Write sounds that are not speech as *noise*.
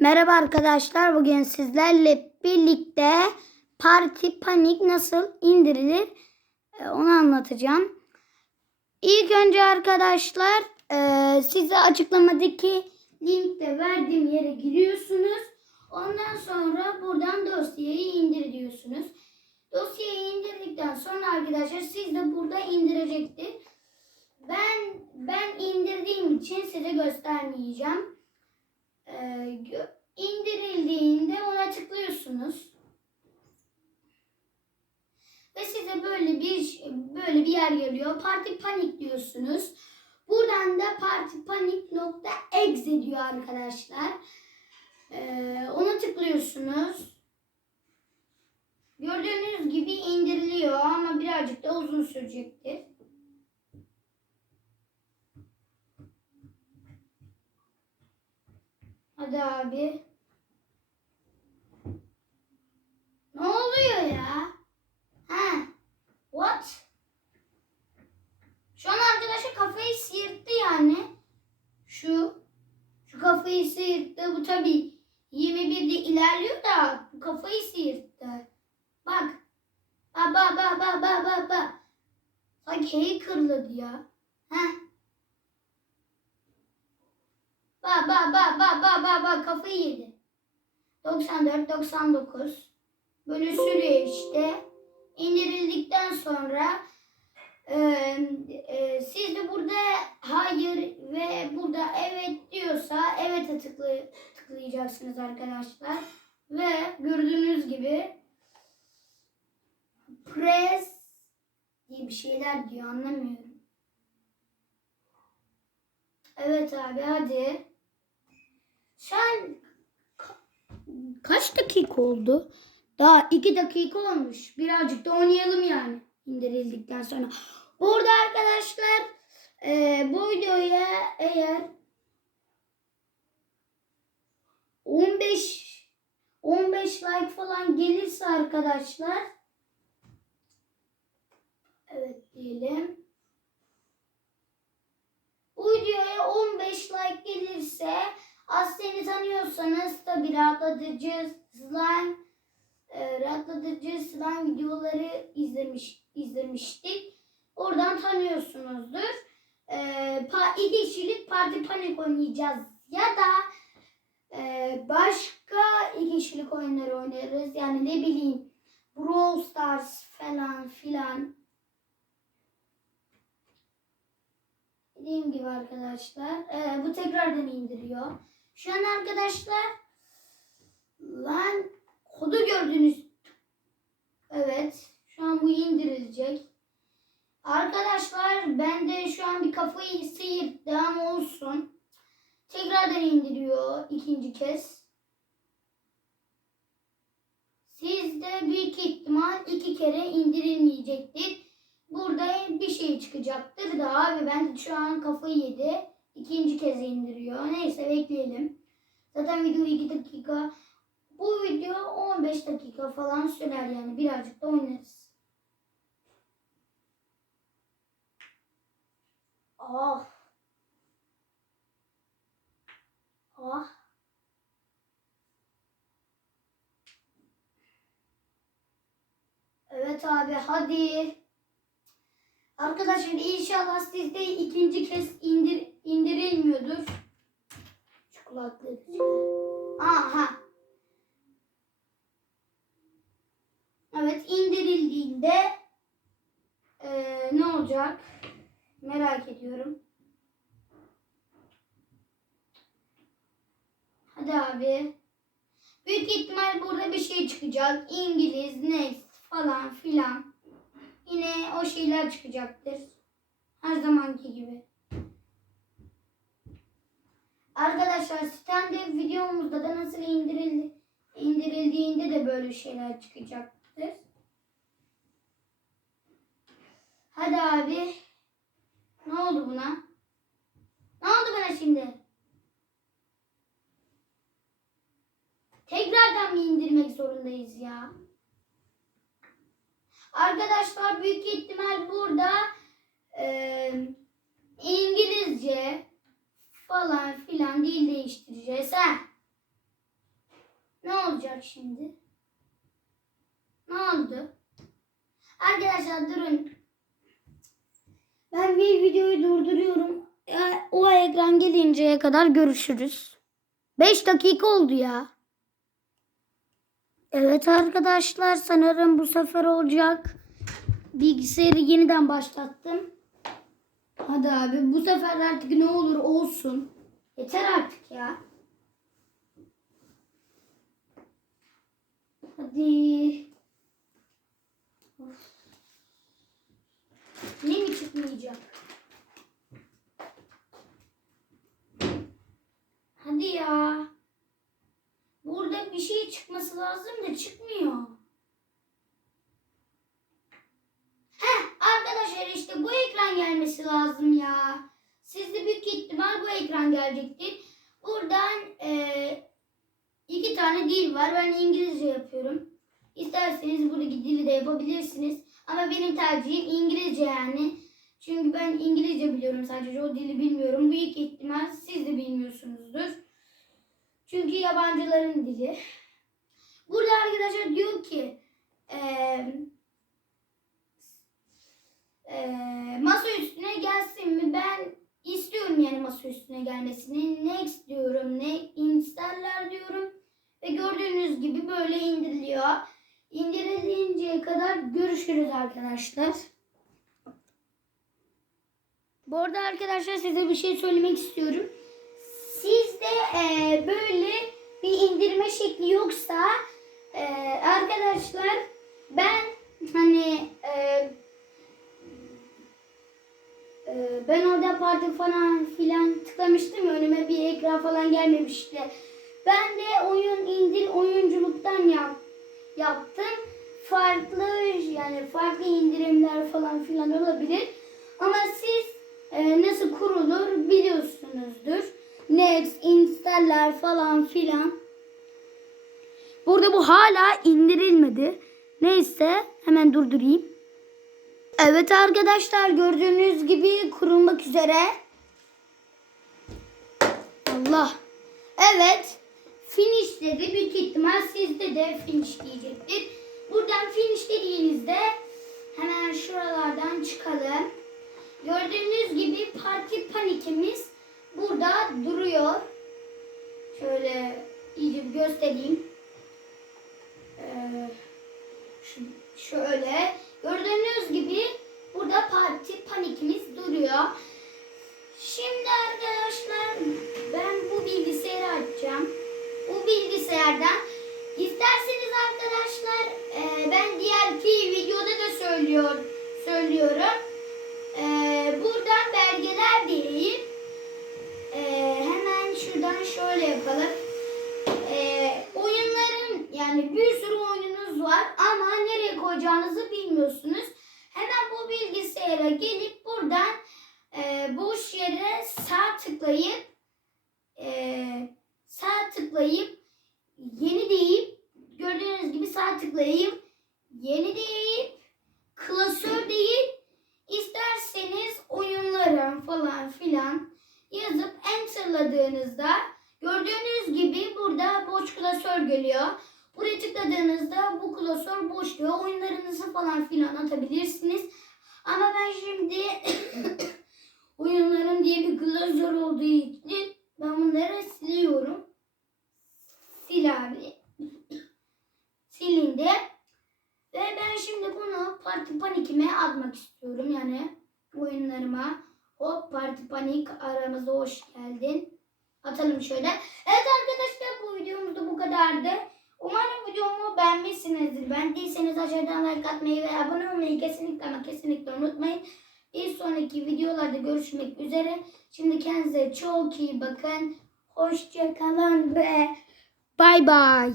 Merhaba arkadaşlar. Bugün sizlerle birlikte Parti Panik nasıl indirilir e, onu anlatacağım. İlk önce arkadaşlar e, size açıklamadaki linkte verdiğim yere giriyorsunuz. Ondan sonra buradan dosyayı indir diyorsunuz. Dosyayı indirdikten sonra arkadaşlar siz de burada indirecektir. Ben ben indirdiğim için size göstermeyeceğim. Gö- indirildiğinde ona tıklıyorsunuz. Ve size böyle bir böyle bir yer geliyor. Parti panik diyorsunuz. Buradan da partipanik.exe diyor arkadaşlar. Ee, ona tıklıyorsunuz. Gördüğünüz gibi indiriliyor ama birazcık da uzun sürecektir. Hadi abi. Ne oluyor ya? Ha? What? Şu an arkadaşa kafayı sıyırttı yani. Şu şu kafayı sıyırttı. Bu tabi 21'de ilerliyor da bu kafayı sıyırttı. Bak. Bak bak bak bak bak bak. Sanki hackerladı ya. Heh. Bak bak bak bak bak bak bak kafayı yedi. 94 99 böyle sürüyor işte. İndirildikten sonra e, e, siz de burada hayır ve burada evet diyorsa evet'e tıklay tıklayacaksınız arkadaşlar. Ve gördüğünüz gibi press diye bir şeyler diyor anlamıyorum. Evet abi hadi. Şu an ka- kaç dakika oldu? Daha iki dakika olmuş. Birazcık da oynayalım yani indirildikten sonra. Burada arkadaşlar e, bu videoya eğer 15 15 like falan gelirse arkadaşlar evet diyelim. Bu videoya 15 like gelirse Aslen'i tanıyorsanız tabi rahatlatıcı slime e, rahatlatıcı slime videoları izlemiş izlemiştik. Oradan tanıyorsunuzdur. E, pa, iki kişilik parti panik oynayacağız ya da e, başka iki kişilik oyunları oynarız. Yani ne bileyim Brawl Stars falan filan. Dediğim gibi arkadaşlar. e, bu tekrardan indiriyor. Şu an arkadaşlar lan kodu gördünüz. Evet. Şu an bu indirilecek. Arkadaşlar ben de şu an bir kafayı sıyırttı ama olsun. Tekrardan indiriyor ikinci kez. Sizde büyük ihtimal iki kere indirilmeyecektir. Burada bir şey çıkacaktır da abi ben şu an kafayı yedi. İkinci kez indiriyor. Neyse bekleyelim. Zaten video 2 dakika. Bu video 15 dakika falan sürer yani. Birazcık da oynarız. Ah. Ah. Evet abi hadi. Arkadaşlar inşallah sizde ikinci kez indir indirilmiyordur. Da çıkar. Aha. Evet indirildiğinde eee, ne olacak? Merak ediyorum. Hadi abi. Büyük ihtimal burada bir şey çıkacak. İngiliz, Next falan filan. Yine o şeyler çıkacaktır. Her zamanki gibi. Arkadaşlar stand videomuzda da nasıl indirildi, indirildiğinde de böyle şeyler çıkacaktır. Hadi abi. Ne oldu buna? Ne oldu buna şimdi? Tekrardan mı indirmek zorundayız ya? Arkadaşlar büyük ihtimal burada e, İngilizce falan filan dil değiştireceğiz ha. olacak şimdi? Ne oldu? Arkadaşlar durun. Bir videoyu durduruyorum. O ekran gelinceye kadar görüşürüz. 5 dakika oldu ya. Evet arkadaşlar sanırım bu sefer olacak. Bilgisayarı yeniden başlattım. Hadi abi bu sefer artık ne olur olsun. Yeter artık ya. Hadi. Of. Ne mi çıkmayacak? Hadi ya. Burada bir şey çıkması lazım da çıkmıyor. Heh arkadaşlar işte bu ekran gelmesi lazım ya. Sizde büyük ihtimal bu ekran gelecektir. Buradan eee, iki tane dil var. Ben İngilizce yapıyorum. İsterseniz buradaki dili de yapabilirsiniz. Ama benim tercihim İngilizce yani. Çünkü ben İngilizce biliyorum sadece o dili bilmiyorum. Büyük ihtimal siz de bilmiyorsunuzdur. Çünkü yabancıların dili. Burada arkadaşlar diyor ki eee eee, masa üstüne gelsin mi? Ben istiyorum yani masa üstüne gelmesini. Next diyorum. Ne installer diyorum. Ve gördüğünüz gibi böyle indiriliyor. İndirilinceye kadar görüşürüz arkadaşlar. Bu arada arkadaşlar size bir şey söylemek istiyorum. Sizde eee, böyle bir indirme şekli yoksa eee, arkadaşlar ben hani eee, eee, ben orada parti falan filan tıklamıştım ya, önüme bir ekran falan gelmemişti. Ben de oyun indir oyunculuktan yap, yaptım. Farklı yani farklı indirimler falan filan olabilir. Ama siz e, nasıl kurulur biliyorsunuzdur. Next, installer falan filan. Burada bu hala indirilmedi. Neyse hemen durdurayım. Evet arkadaşlar gördüğünüz gibi kurulmak üzere. Allah. Evet. Finish dedi. Büyük ihtimal sizde de finish diyecektir. Buradan finish dediğinizde hemen şuralardan çıkalım. Gördüğünüz gibi parti panikimiz burada duruyor. Şöyle iyice bir göstereyim. Ee, şöyle gördüğünüz gibi burada parti panikimiz duruyor. Şimdi arkadaşlar ben bu bilgisayarı açacağım. Bu bilgisayardan isterseniz arkadaşlar e, ben diğerki videoda da söylüyor söylüyorum. E, buradan belgeler diyeyim. E, hemen şuradan şöyle yapalım. E, oyunların yani bir sürü oyununuz var ama nereye koyacağınızı bilmiyorsunuz. Hemen bu bilgisayara gelip buradan e, boş yere sağ tıklayıp e, sağ tıklayıp yeni deyip gördüğünüz gibi sağ tıklayıp yeni deyip klasör deyip isterseniz oyunlara falan filan yazıp enterladığınızda gördüğünüz gibi burada boş klasör geliyor. Buraya tıkladığınızda bu klasör boş diyor. Oyunlarınızı falan filan atabilirsiniz. Ama ben şimdi *coughs* oyunlarım diye bir klasör olduğu için ben bunları siliyorum. Sil abi. *coughs* Silindi. Ve ben şimdi bunu Parti Panik'ime atmak istiyorum. Yani oyunlarıma. Hop Parti Panik aramıza hoş geldin. Atalım şöyle. Evet arkadaşlar bu videomuz da bu kadardı. Umarım videomu beğenmişsinizdir. Beğendiyseniz aşağıdan like atmayı ve abone olmayı kesinlikle ama kesinlikle unutmayın. Bir sonraki videolarda görüşmek üzere. Şimdi kendinize çok iyi bakın. Hoşçakalın ve bay bay.